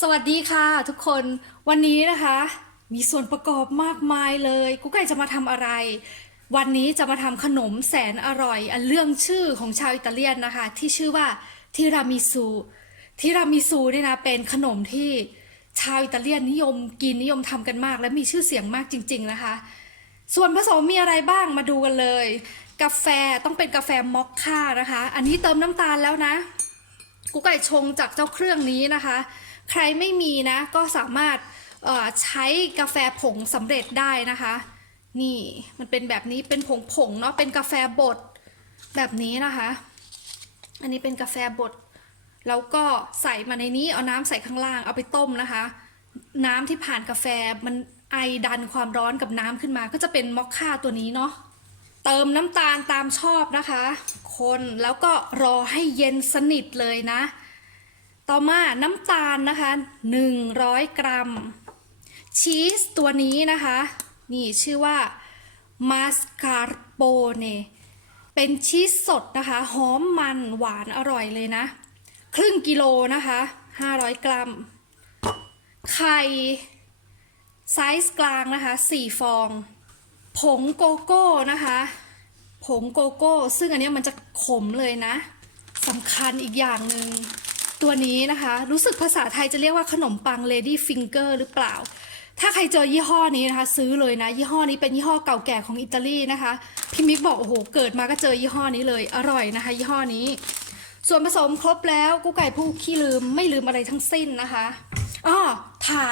สวัสดีค่ะทุกคนวันนี้นะคะมีส่วนประกอบมากมายเลยกุ๊กไก่จะมาทำอะไรวันนี้จะมาทำขนมแสนอร่อยอันเรื่องชื่อของชาวอิตาเลียนนะคะที่ชื่อว่าทิรามิสุเนี่ยนะเป็นขนมที่ชาวอิตาเลียนนิยมกินนิยมทำกันมากและมีชื่อเสียงมากจริงๆนะคะส่วนผสมมีอะไรบ้างมาดูกันเลยกาแฟต้องเป็นกาแฟมอคค่านะคะอันนี้เติมน้ำตาลแล้วนะกุ๊กไก่ชงจากเจ้าเครื่องนี้นะคะใครไม่มีนะก็สามารถใช้กาแฟผงสำเร็จได้นะคะนี่มันเป็นแบบนี้เป็นผงเนาะเป็นกาแฟบดแบบนี้นะคะอันนี้เป็นกาแฟบดแล้วก็ใส่มาในนี้เอาน้ำใส่ข้างล่างเอาไปต้มนะคะน้ำที่ผ่านกาแฟมันไอดันความร้อนกับน้ำขึ้นมาก็จะเป็นมอคค่าตัวนี้เนาะเติมน้ำตาลตามชอบนะคะคนแล้วก็รอให้เย็นสนิทเลยนะต่อมาน้ำตาลนะคะ100 กรัมชีสตัวนี้นะคะนี่ชื่อว่ามาสคาร์โปเนเป็นชีสสดนะคะหอมมันหวานอร่อยเลยนะครึ่งกิโลนะคะ500 กรัมไข่ไซส์กลางนะคะ4 ฟองผงโกโก้นะคะผงโกโก้ซึ่งอันนี้มันจะขมเลยนะสำคัญอีกอย่างหนึ่งตัวนี้นะคะรู้สึกภาษาไทยจะเรียกว่าขนมปัง Lady Finger หรือเปล่าถ้าใครเจอยี่ห้อนี้นะคะซื้อเลยนะยี่ห้อนี้เป็นยี่ห้อเก่าแก่ของอิตาลีนะคะพี่มิกบอกโอ้โหเกิดมาก็เจอยี่ห้อนี้เลยอร่อยนะคะยี่ห้อนี้ส่วนผสมครบแล้วกุ๊กไก่ผู้ขี้ลืมไม่ลืมอะไรทั้งสิ้นนะคะอ้อถา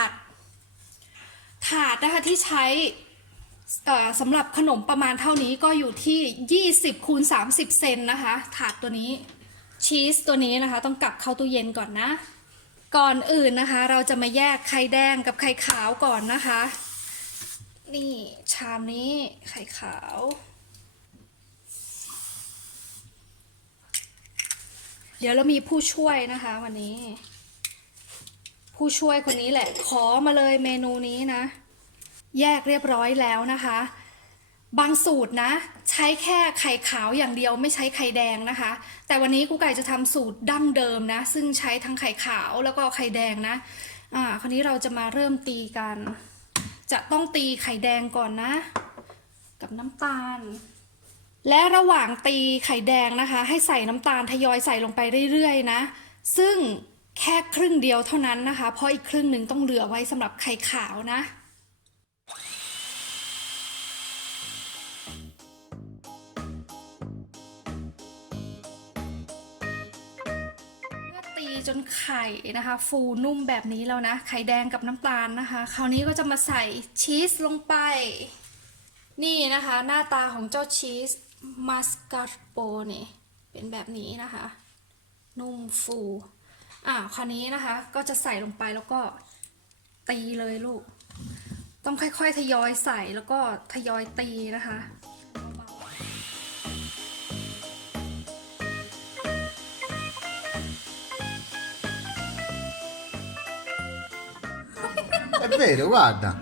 ดนะคะที่ใช้สำหรับขนมประมาณเท่านี้ก็อยู่ที่20 คูณ 30 เซนนะคะถาดตัวนี้ชีสตัวนี้นะคะต้องกลับเข้าตู้เย็นก่อนนะก่อนอื่นนะคะเราจะมาแยกไข่แดงกับไข่ขาวก่อนนะคะนี่ชามนี้ไข่ขาวเดี๋ยวเรามีผู้ช่วยนะคะวันนี้ผู้ช่วยคนนี้แหละขอมาเลยเมนูนี้นะแยกเรียบร้อยแล้วนะคะบางสูตรนะใช้แค่ไข่ขาวอย่างเดียวไม่ใช้ไข่แดงนะคะแต่วันนี้กุ๊กไก่จะทำสูตรดั้งเดิมนะซึ่งใช้ทั้งไข่ขาวแล้วก็ไข่แดงนะคราวนี้เราจะมาเริ่มตีกันจะต้องตีไข่แดงก่อนนะกับน้ำตาลและระหว่างตีไข่แดงนะคะให้ใส่น้ำตาลทยอยใส่ลงไปเรื่อยๆนะซึ่งแค่ครึ่งเดียวเท่านั้นนะคะเพราะอีกครึ่งหนึ่งต้องเหลือไว้สำหรับไข่ขาวนะตีจนไข่นะคะฟูนุ่มแบบนี้แล้วนะไข่แดงกับน้ำตาลนะคะคราวนี้ก็จะมาใส่ชีสลงไปนี่นะคะหน้าตาของเจ้าชีสมัสคาร์โปเน่เป็นแบบนี้นะคะนุ่มฟูคราวนี้นะคะก็จะใส่ลงไปแล้วก็ตีเลยลูกต้องค่อยๆทยอยใส่แล้วก็ทยอยตีนะคะ È vero, guarda,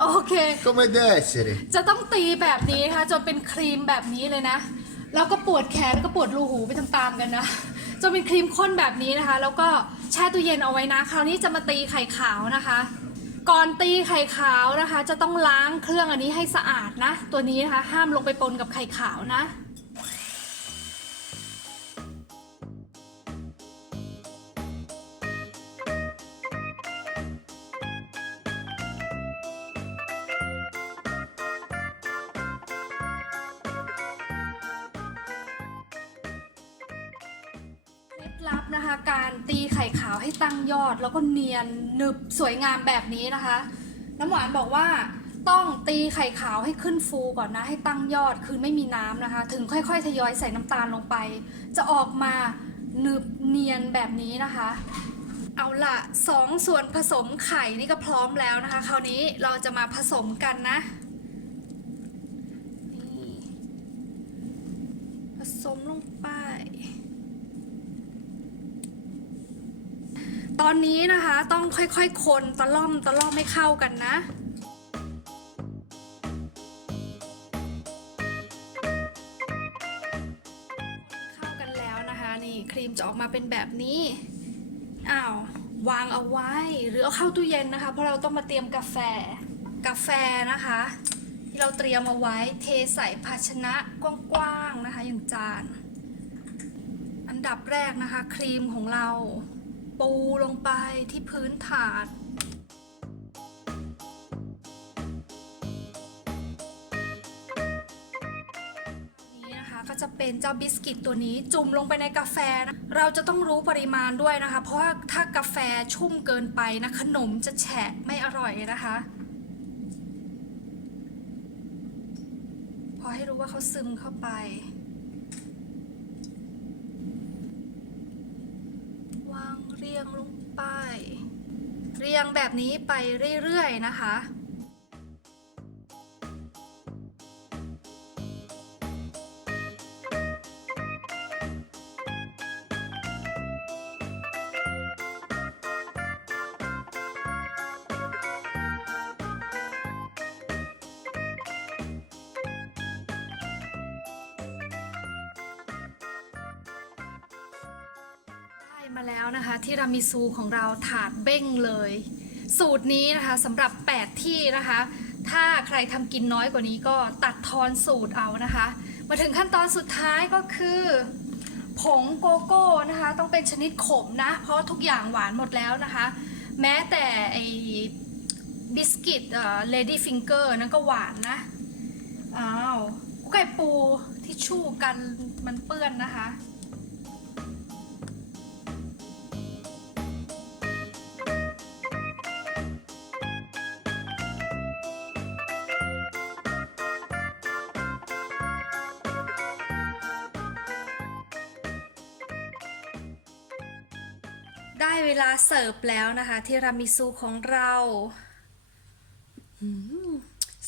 โอเค come deve essere. จะต้องตีแบบนี้ค่ะจนเป็นครีมแบบนี้เลยนะแล้วก็ปวดแขนแล้วก็ปวดรูหูไปตามๆกันนะจนเป็นครีมข้นแบบนี้นะคะแล้วก็แช่ตู้เย็นเอาไว้นะคราวนี้จะมาตีไข่ขาวนะคะก่อนตีไข่ขาวนะคะจะต้องล้างเครื่องอันนี้ให้สะอาดนะตัวนี้นะคะห้ามลงไปปนกับไข่ขาวนะเคล็ดลับนะคะการตีไข่ขาวให้ตั้งยอดแล้วก็เนียนหนึบสวยงามแบบนี้นะคะน้ำหวานบอกว่าต้องตีไข่ขาวให้ขึ้นฟูก่อนนะให้ตั้งยอดคือไม่มีน้ำนะคะถึงค่อยๆทยอยใส่น้ำตาลลงไปจะออกมาหนึบเนียนแบบนี้นะคะเอาล่ะ2 ส่วนผสมไข่นี่ก็พร้อมแล้วนะคะคราวนี้เราจะมาผสมกันนะนี่ผสมลงไปตอนนี้นะคะต้องค่อยๆคนตะล่อมให้เข้ากันนะเข้ากันแล้วนะคะนี่ครีมจะออกมาเป็นแบบนี้อ้าว วางเอาไว้หรือเอาเข้าตู้เย็นนะคะเพราะเราต้องมาเตรียมกาแฟนะคะที่เราเตรียมเอาไว้เทใส่ภาชนะกว้างๆนะคะอย่างจานอันดับแรกนะคะครีมของเราปูลงไปที่พื้นถาดนี้นะคะก็จะเป็นเจ้าบิสกิตตัวนี้จุ่มลงไปในกาแฟนะเราจะต้องรู้ปริมาณด้วยนะคะเพราะว่าถ้ากาแฟชุ่มเกินไปนะขนมจะแฉะไม่อร่อยนะคะพอให้รู้ว่าเขาซึมเข้าไปวางเรียงลงไปเรียงแบบนี้ไปเรื่อยๆนะคะมาแล้วนะคะที่รามิซูของเราถาดเบ้งเลยสูตรนี้นะคะสำหรับ8ที่นะคะถ้าใครทำกินน้อยกว่านี้ก็ตัดทอนสูตรเอานะคะมาถึงขั้นตอนสุดท้ายก็คือผงโกโก้นะคะต้องเป็นชนิดขมนะเพราะทุกอย่างหวานหมดแล้วนะคะแม้แต่ไอ้บิสกิตเลดี้ฟิงเกอร์นั่นก็หวานนะอ้าวกุ๊กไก่ปูทิชชู่กันมันเปื้อนนะคะ ได้เวลาเสิร์ฟแล้วนะคะที่รามิซูของเรา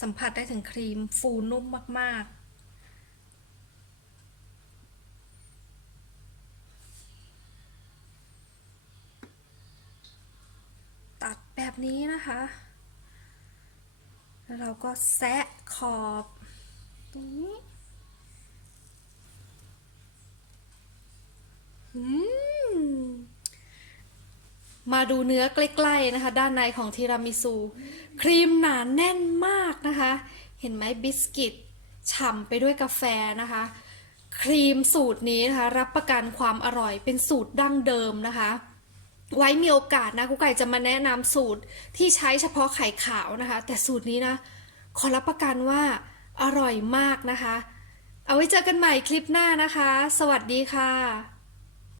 สัมผัสได้ถึงครีมฟูนุ่มมากๆตัดแบบนี้นะคะแล้วเราก็แซะขอบตรงนี้มาดูเนื้อใกล้ๆนะคะด้านในของทีรามิซูครีมหนาแน่นมากนะคะเห็นไหมบิสกิตฉ่ำไปด้วยกาแฟนะคะครีมสูตรนี้นะคะรับประกันความอร่อยเป็นสูตรดั้งเดิมนะคะไว้มีโอกาสนะกุ๊กไก่จะมาแนะนำสูตรที่ใช้เฉพาะไข่ขาวนะคะแต่สูตรนี้นะขอรับประกันว่าอร่อยมากนะคะเอาไว้เจอกันใหม่คลิปหน้านะคะสวัสดีค่ะ